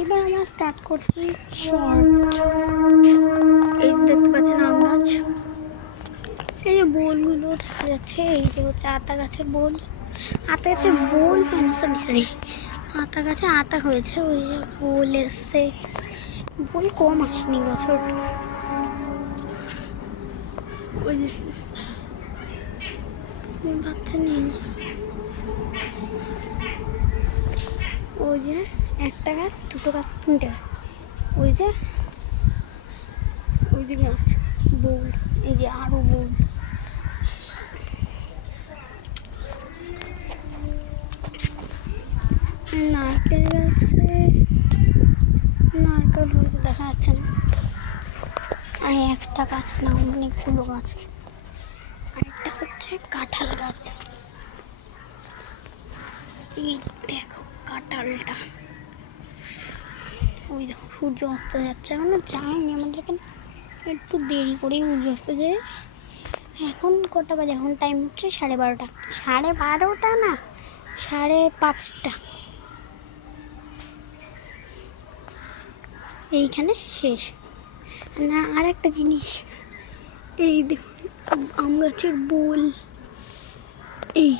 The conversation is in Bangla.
এবার আমরা স্টার্ট করছি শর্ট। এই দেখতে পাচ্ছেন আম গাছ, এই যে বোলগুলো দেখা যাচ্ছে, এই যে হচ্ছে আতা গাছের বোল। আতা গাছের বোল সরি আতা গাছে আতা হয়েছে, ওই যে বোল এসছে। বোল কম আসেনি বছর। ওই যে বাচ্চা নেই, ওই যে একটা গাছ, দুটো গাছ, তিনটে, ওই যে গাছ বোল, এই যে আরো বোল। নারকেল গাছে নারকেল হয়েছে দেখা যাচ্ছে না। আর একটা গাছ না, অনেকগুলো গাছ। আরেকটা হচ্ছে কাঁঠাল গাছ। এই দেখো কাঁঠালটা, ওই দেখো সূর্য অস্ত যাচ্ছে। এখনো যায়নি, আমাদের এখানে একটু দেরি করেই সূর্য অস্ত যায়। এখন কটা বাজে? এখন টাইম হচ্ছে 12:30। 12:30 না, 5:30। এইখানে শেষ না। আর একটা জিনিস, এই দেখুন আম গাছের বোল, এই